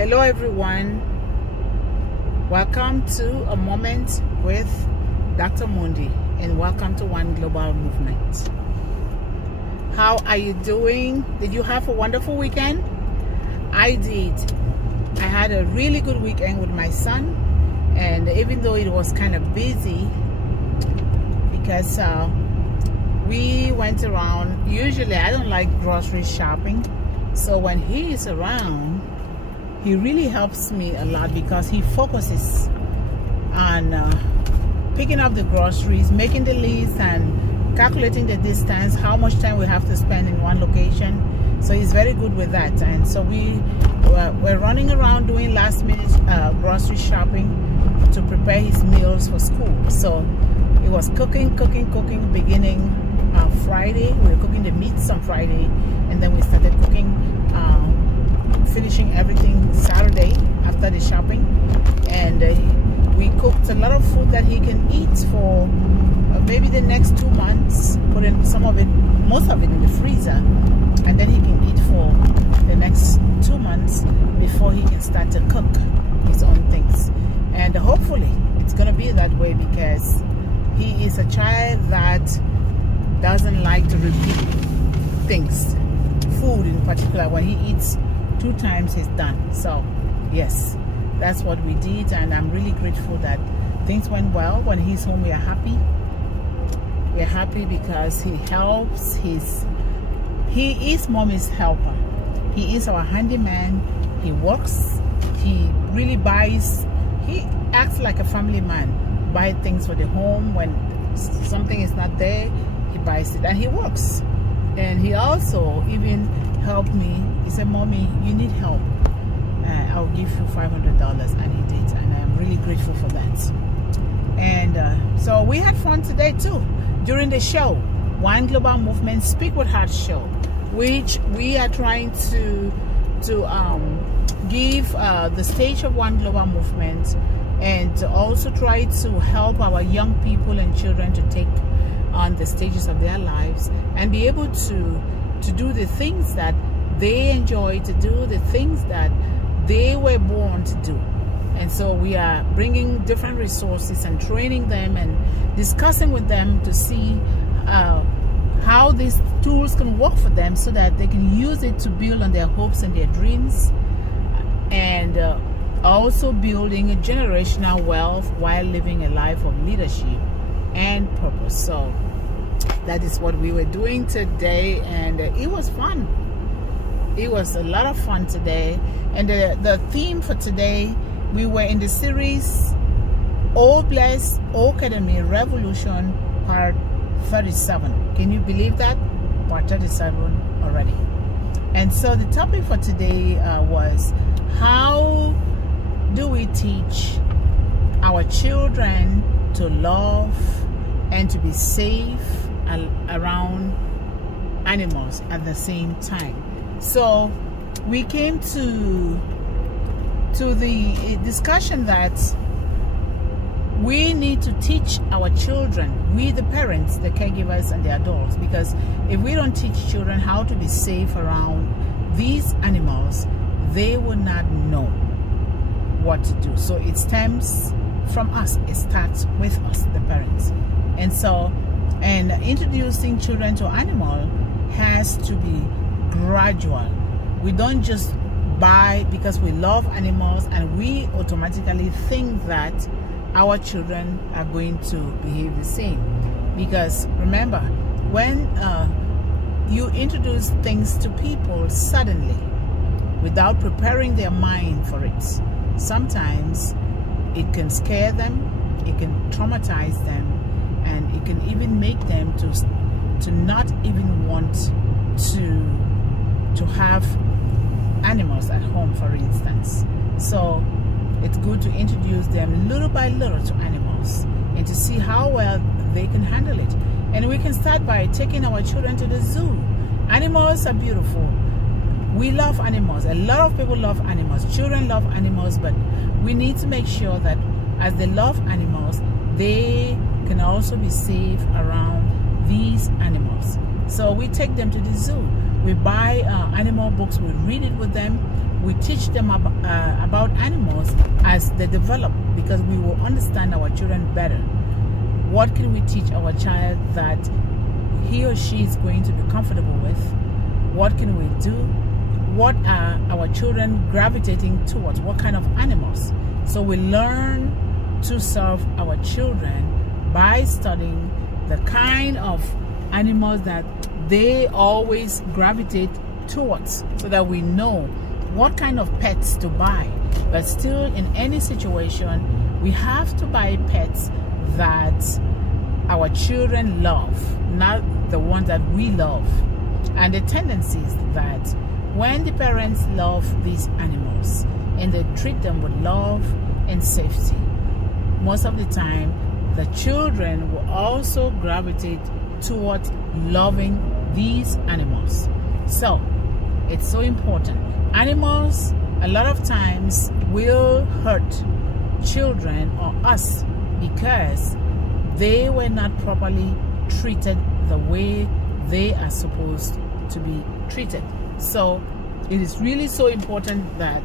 Hello everyone, welcome to A Moment with Dr. Mundi and welcome to One Global Movement. How are you doing? Did you have a wonderful weekend? I did. I had a really good weekend with my son, and even though it was kind of busy because we went around. Usually I don't like grocery shopping, so when he is around he really helps me a lot because he focuses on picking up the groceries, making the list, and calculating the distance, how much time we have to spend in one location. So he's very good with that. And so we're running around doing last minute grocery shopping to prepare his meals for school. So it was cooking beginning Friday. We were cooking the meats on Friday, and then we started cooking, finishing everything Saturday after the shopping. And we cooked a lot of food that he can eat for maybe the next 2 months, putting most of it in the freezer, and then he can eat for the next 2 months before he can start to cook his own things. And hopefully it's gonna be that way because he is a child that doesn't like to repeat things. Food in particular, when he eats 2 times he's done. So yes, that's what we did, and I'm really grateful that things went well. When he's home, we are happy. We're happy because he helps. He is mommy's helper. He is our handyman. He works. He really buys. He acts like a family man. Buy things for the home. When something is not there, he buys it, and he works. And he also even helped me. He said, "Mommy, you need help. I'll give you $500," and he did, and I'm really grateful for that. And so we had fun today too during the show, One Global Movement Speak with Heart show, which we are trying to give the stage of One Global Movement, and to also try to help our young people and children to take on the stages of their lives and be able to do the things that they enjoy to do, the things that they were born to do. And so we are bringing different resources and training them and discussing with them to see how these tools can work for them so that they can use it to build on their hopes and their dreams, and also building a generational wealth while living a life of leadership and purpose. So that is what we were doing today, and it was fun. It was a lot of fun today. And the theme for today, we were in the series All Blessed Academy Revolution Part 37. Can you believe that? Part 37 already. And so the topic for today was, how do we teach our children to love and to be safe around animals at the same time? So we came to the discussion that we need to teach our children, we the parents, the caregivers, and the adults, because if we don't teach children how to be safe around these animals, they will not know what to do. So it stems from us. It starts with us, the parents. And so, and introducing children to animal has to be gradual. We don't just buy because we love animals and we automatically think that our children are going to behave the same. Because remember, when you introduce things to people suddenly without preparing their mind for it, sometimes it can scare them, it can traumatize them, and it can even make them to not even want to have animals at home, for instance. So it's good to introduce them little by little to animals and to see how well they can handle it. And we can start by taking our children to the zoo. Animals are beautiful. We love animals. A lot of people love animals. Children love animals, but we need to make sure that as they love animals, they can also be safe around these animals. So we take them to the zoo. We buy animal books, we read it with them, we teach them about animals as they develop, because we will understand our children better. What can we teach our child that he or she is going to be comfortable with? What can we do? What are our children gravitating towards? What kind of animals? So we learn to serve our children by studying the kind of animals that they always gravitate towards, so that we know what kind of pets to buy. But still, in any situation, we have to buy pets that our children love, not the ones that we love. And the tendency is that when the parents love these animals and they treat them with love and safety, most of the time the children will also gravitate towards loving these animals. So it's so important. Animals a lot of times will hurt children or us because they were not properly treated the way they are supposed to be treated. So it is really so important that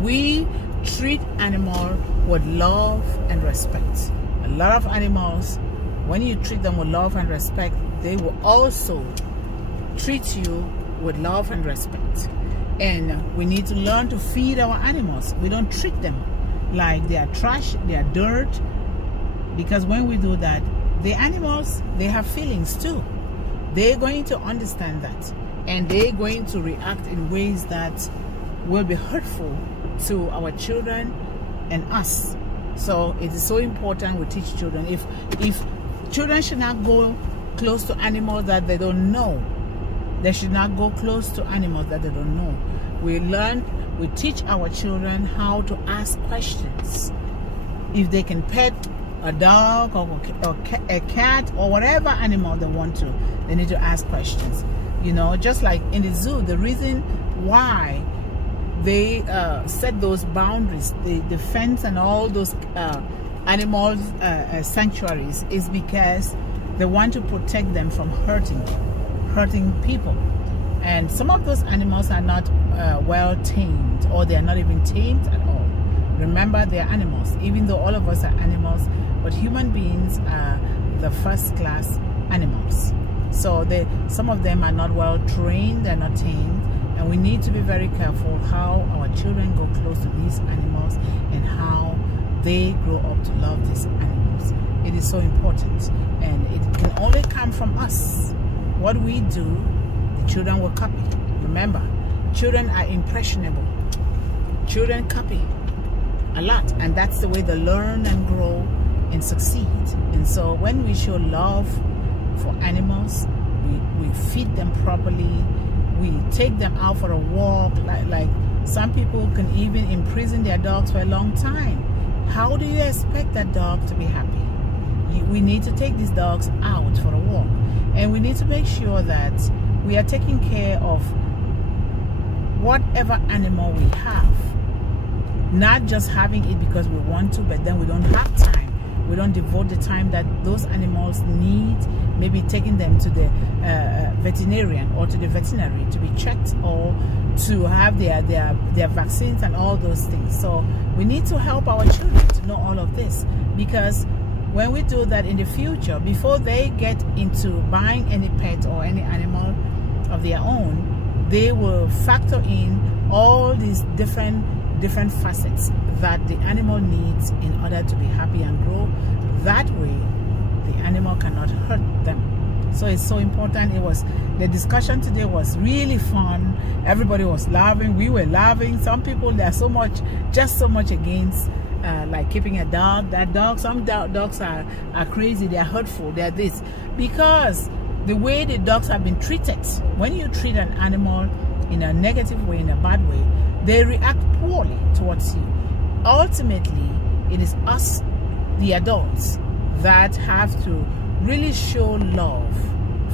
we treat animals with love and respect. A lot of animals, when you treat them with love and respect, they will also treat you with love and respect. And we need to learn to feed our animals. We don't treat them like they are trash, they are dirt, because when we do that, the animals, they have feelings too. They're going to understand that, and they're going to react in ways that will be hurtful to our children and us. So it is so important we teach children. If children should not go close to animals that they don't know, they should not go close to animals that they don't know. We teach our children how to ask questions. If they can pet a dog or a cat or whatever animal they want to, they need to ask questions. You know, just like in the zoo, the reason why they set those boundaries, the fence and all those animal sanctuaries, is because they want to protect them from hurting people. And some of those animals are not well tamed, or they are not even tamed at all. Remember, they are animals, even though all of us are animals, but human beings are the first class animals. So some of them are not well trained, they're not tamed, and we need to be very careful how our children go close to these animals and how they grow up to love these animals. It is so important, and it can only come from us. What we do, the children will copy. Remember, children are impressionable. Children copy a lot, and that's the way they learn and grow and succeed. And so when we show love for animals, we feed them properly, we take them out for a walk, like some people can even imprison their dogs for a long time. How do you expect that dog to be happy? We need to take these dogs out for a walk, and we need to make sure that we are taking care of whatever animal we have, not just having it because we want to, but then we don't have time. We don't devote the time that those animals need, maybe taking them to the veterinarian or to the veterinary to be checked, or to have their vaccines and all those things. So we need to help our children to know all of this, because when we do that in the future, before they get into buying any pet or any animal of their own, they will factor in all these different facets that the animal needs in order to be happy and grow. That way, the animal cannot hurt them. So it's so important. The discussion today was really fun. Everybody was laughing. We were laughing. Some people, they're just so much against like keeping a dog. Some dogs are crazy. They're hurtful. They're this, because the way the dogs have been treated. When you treat an animal in a negative way, in a bad way, they react poorly towards you. Ultimately, it is us, the adults, that have to really show love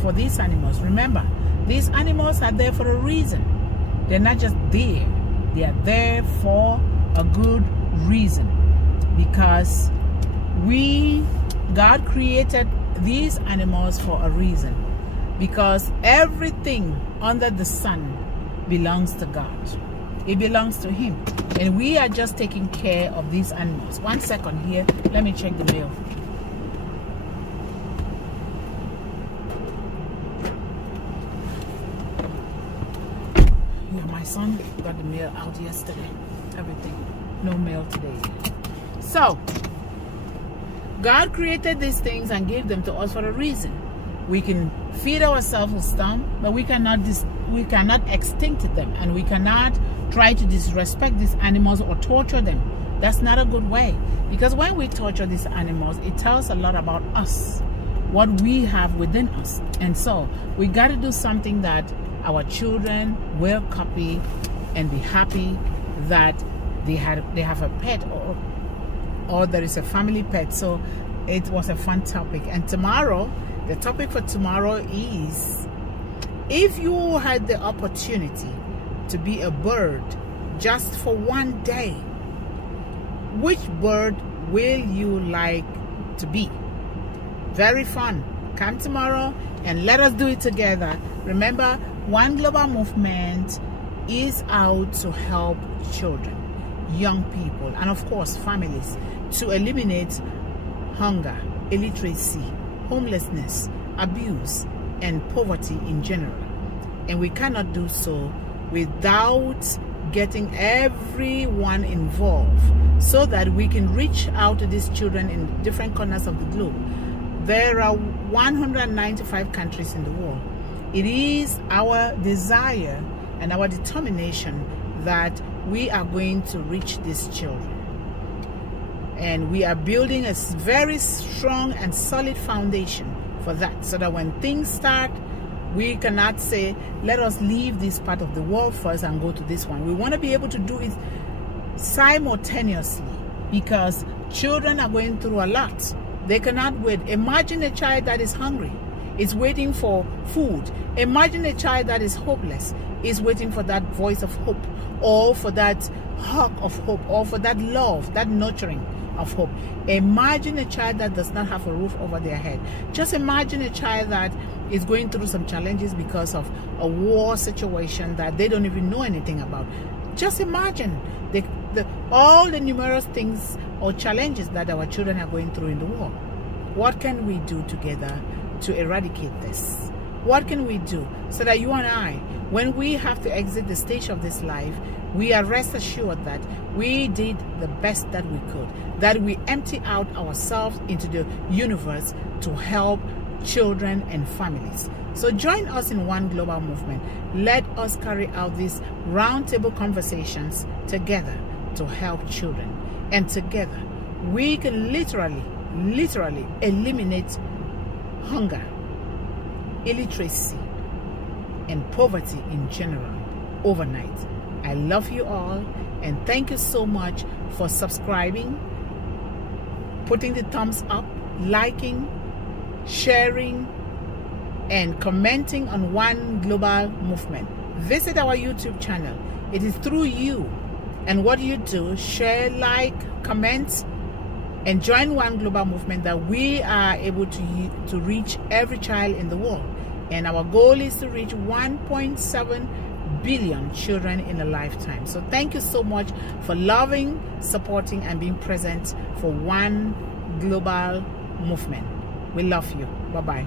for these animals. Remember, these animals are there for a reason. They're not just there. They are there for a good reason, because God created these animals for a reason. because everything under the sun belongs to God. It belongs to Him, and we are just taking care of these animals. 1 second here, let me check the mail. Yeah, my son got the mail out yesterday. Everything, no mail today. So God created these things and gave them to us for a reason. We can feed ourselves with some, but we cannot extinct them, and we cannot try to disrespect these animals or torture them. That's not a good way, because when we torture these animals, it tells a lot about us, what we have within us. And so we got to do something that our children will copy and be happy that they have a pet, or there is a family pet. So it was a fun topic. And tomorrow, the topic for tomorrow is, if you had the opportunity to be a bird just for one day, which bird will you like to be? Very fun. Come tomorrow and let us do it together. Remember, One Global Movement is out to help children, young people, and of course families, to eliminate hunger, illiteracy, homelessness, abuse, and poverty in general. And we cannot do so without getting everyone involved, so that we can reach out to these children in different corners of the globe. There are 195 countries in the world. It is our desire and our determination that we are going to reach these children. And we are building a very strong and solid foundation for that, so that when things start, we cannot say, let us leave this part of the world first and go to this one. We want to be able to do it simultaneously, because children are going through a lot. They cannot wait. Imagine a child that is hungry, is waiting for food. Imagine a child that is hopeless, is waiting for that voice of hope, or for that hug of hope, or for that love, that nurturing of hope. Imagine a child that does not have a roof over their head. Just imagine a child that is going through some challenges because of a war situation that they don't even know anything about. Just imagine all the numerous things or challenges that our children are going through in the world. What can we do together to eradicate this? What can we do so that you and I, when we have to exit the stage of this life, we are rest assured that we did the best that we could, that we empty out ourselves into the universe to help children and families. So join us in One Global Movement. Let us carry out these roundtable conversations together to help children. And together, we can literally eliminate hunger, illiteracy, and poverty in general overnight. I love you all, and thank you so much for subscribing, putting the thumbs up, liking, sharing, and commenting on One Global Movement. Visit our YouTube channel. It is through you and what you do, share, like, comment, and join One Global Movement, that we are able to reach every child in the world. And our goal is to reach 1.7 billion children in a lifetime. So thank you so much for loving, supporting, and being present for One Global Movement. We love you. Bye-bye.